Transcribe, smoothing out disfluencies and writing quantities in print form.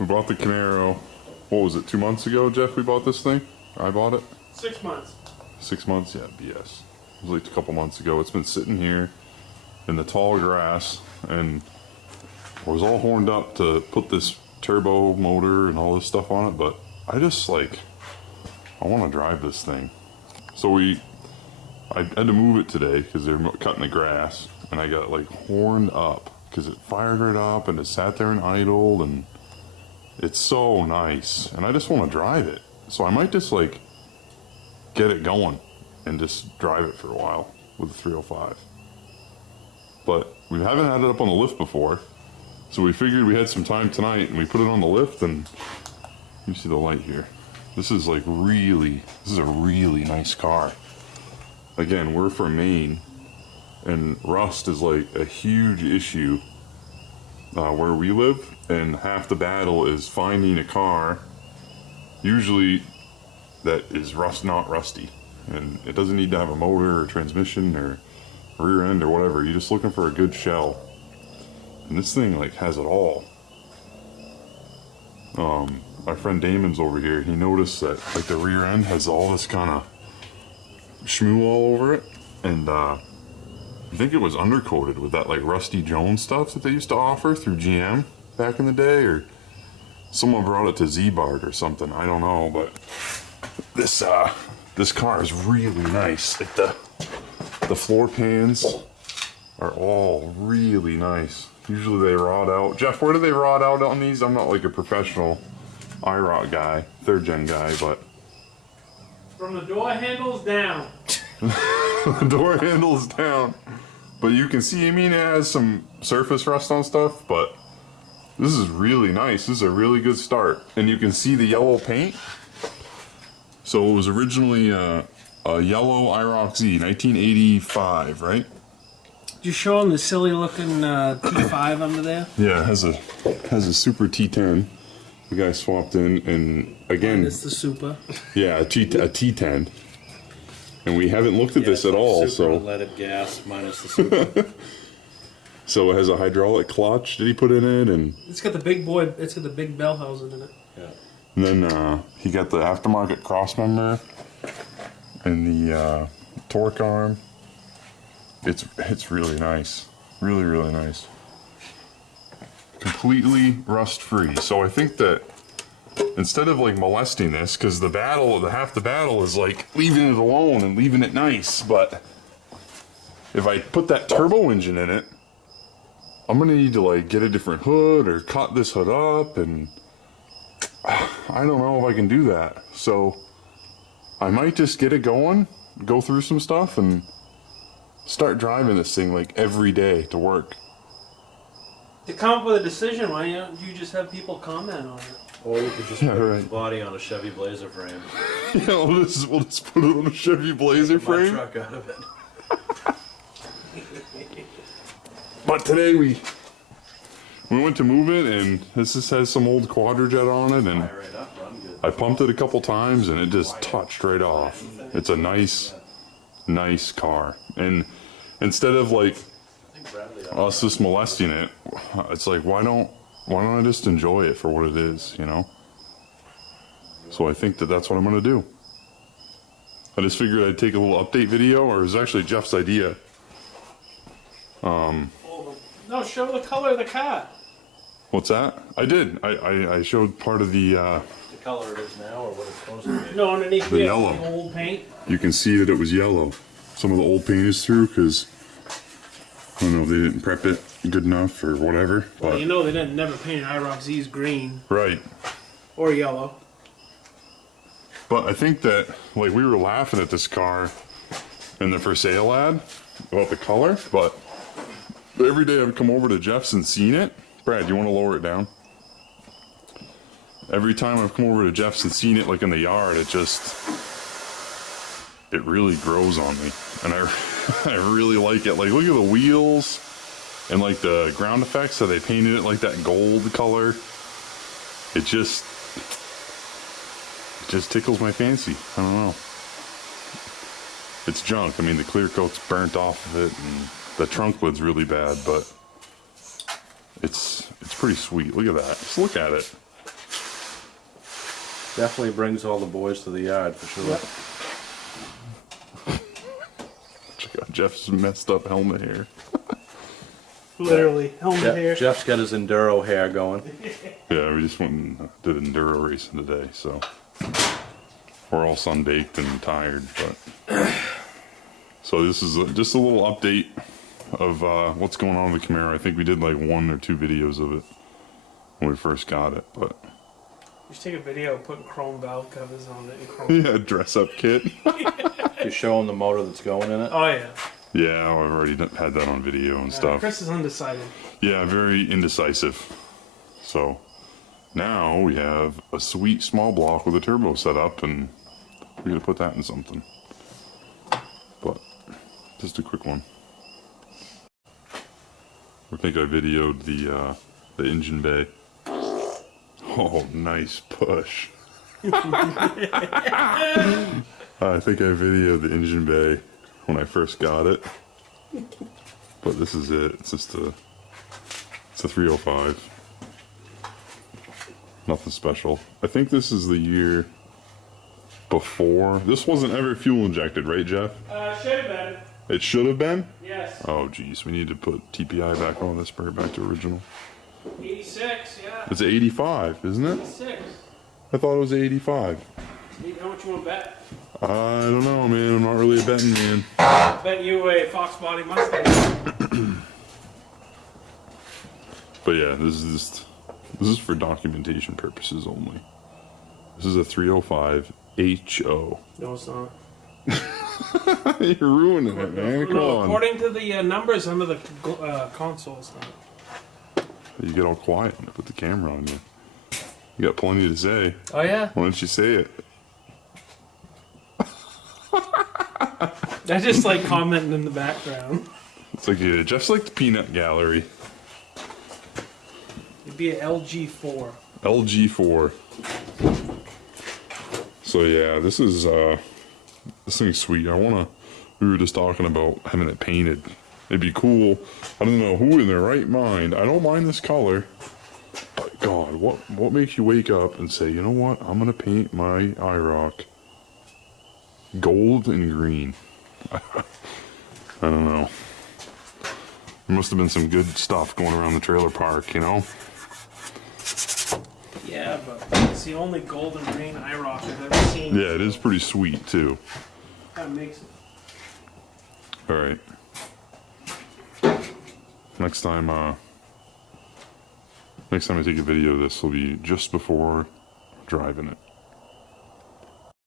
We bought the Camaro, what was it, 2 months ago, Jeff, we bought this thing? I bought it? 6 months. 6 months? Yeah, BS. It was like a couple months ago. It's been sitting here in the tall grass, and I was all horned up to put this turbo motor and all this stuff on it, but I just like, I want to drive this thing. So I had to move it today because they're cutting the grass, and I got like horned up because it fired right up and it sat there and idled, and it's so nice, and I just want to drive it. So I might just like get it going and just drive it for a while with the 305. But we haven't had it up on the lift before, so we figured we had some time tonight, and we put it on the lift. And you see the light here. This is like this is a really nice car. Again, we're from Maine, and rust is like a huge issue where we live, and half the battle is finding a car, usually that is not rusty, and it doesn't need to have a motor or transmission or rear end or whatever. You're just looking for a good shell, and this thing like has it all. My friend Damon's over here. He noticed that like the rear end has all this kind of schmoo all over it, and I think it was undercoated with that like Rusty Jones stuff that they used to offer through GM back in the day, or someone brought it to Z-Bart or something. I don't know, but this car is really nice. Like the floor pans are all really nice. Usually they rot out. Jeff, where do they rot out on these? I'm not like a professional IROC guy, 3rd gen guy, but From the door handles down. the door handle's down. But you can see, I mean, it has some surface rust on stuff, but this is really nice. This is a really good start. And you can see the yellow paint. So it was originally a yellow IROC-Z, 1985, right? Did you show them the silly looking T5 under there? Yeah, it has a Super T10. The guy swapped in, and again, It's the Super. yeah, a T10. And we haven't looked at this at all, Super so unleaded gas minus the super. so it has a hydraulic clutch that he put in it, and It's got the big boy. It's got the big bell housing in it. Yeah. and then he got the aftermarket cross member and the torque arm. It's really nice, really nice. Completely rust free. So I think that instead of like molesting this, because half the battle is like leaving it alone and leaving it nice, but if I put that turbo engine in it, I'm gonna need to like get a different hood or cut this hood up, and I don't know if I can do that. So I might just get it going, go through some stuff, and start driving this thing like every day to work. To come up with a decision, why don't you just have people comment on it? Or you could just Yeah, put right. the body on a Chevy Blazer frame. Yeah, we'll just put it on a Chevy Blazer My frame. truck out of it. But today we went to move it, and this just has some old Quadrajet on it, and Fire it up, run good. I pumped it a couple times, and it just touched right off. It's a nice car, and instead of like I think Bradley us just molesting it, it's like why don't I just enjoy it for what it is, you know? So I think that's what I'm gonna do. I just figured I'd take a little update video, or it was actually Jeff's idea. No, show the color of the car. What's that? I did. I showed part of the. the color it is now or what it's supposed to be. No, underneath The the yellow. old paint. You can see that it was yellow. Some of the old paint is through because I don't know if they didn't prep it good enough or whatever. Well, But you know they didn't never paint IROC-Z's green right. or yellow. But I think that like we were laughing at this car in the for sale ad about the color, but every day I would come over to Jeff's and seen it. Brad, you want to lower it down? Every time I've come over to Jeff's and seen it like in the yard, it really grows on me, and I really like it. Like look at the wheels and like the ground effects, so they painted it like that gold color. It just tickles my fancy. I don't know. It's junk. I mean, the clear coat's burnt off of it, and the trunk lid's really bad, but it's pretty sweet. Look at that. Just look at it. Definitely brings all the boys to the yard for sure. Yep. Check out Jeff's messed up helmet hair. Literally, helmet hair. Jeff's got his enduro hair going. Yeah, we just went and did enduro racing today, so we're all sun-baked and tired, but so this is just a little update of what's going on with the Camaro. I think we did like 1 or 2 videos of it when we first got it, but You should take a video of putting chrome valve covers on it and chrome. yeah, dress-up kit. You're showing the motor that's going in it. Oh yeah. Yeah, I've already had that on video and stuff. Chris is undecided. Yeah, very indecisive. So now we have a sweet small block with a turbo set up, and we're gonna put that in something. But just a quick one. I think I videoed the engine bay. Oh, nice push. I think I videoed the engine bay when I first got it. But this is it. It's just it's a 305. Nothing special. I think this is the year before. This wasn't ever fuel injected, right, Jeff? Should have been. It should have been? Yes. Oh, geez. We need to put TPI back on this, bring it back to original. 86, yeah. It's 85, isn't it? 86. I thought it was 85. How much you want to bet? I don't know, man. I'm not really a betting man. Bet you a Fox Body Mustang. But yeah, this is for documentation purposes only. This is a 305 HO. No, it's not. You're ruining it, man. Come No, on. according to the numbers under the console, it's not. You get all quiet when I put the camera on you. You got plenty to say. Oh yeah. Why don't you say it? I just like commenting in the background. It's like Jeff's like the peanut gallery. It'd be an LG4. LG4. So yeah, this thing's sweet. We were just talking about having it painted. It'd be cool. I don't know who in their right mind. I don't mind this color, but God, what makes you wake up and say, you know what? I'm gonna paint my IROC gold and green. I don't know. There must have been some good stuff going around the trailer park, you know? Yeah, but it's the only gold and green IROC I've ever seen. Yeah, it is pretty sweet too. Kind of makes it. All right. Next time I take a video of this will be just before driving it.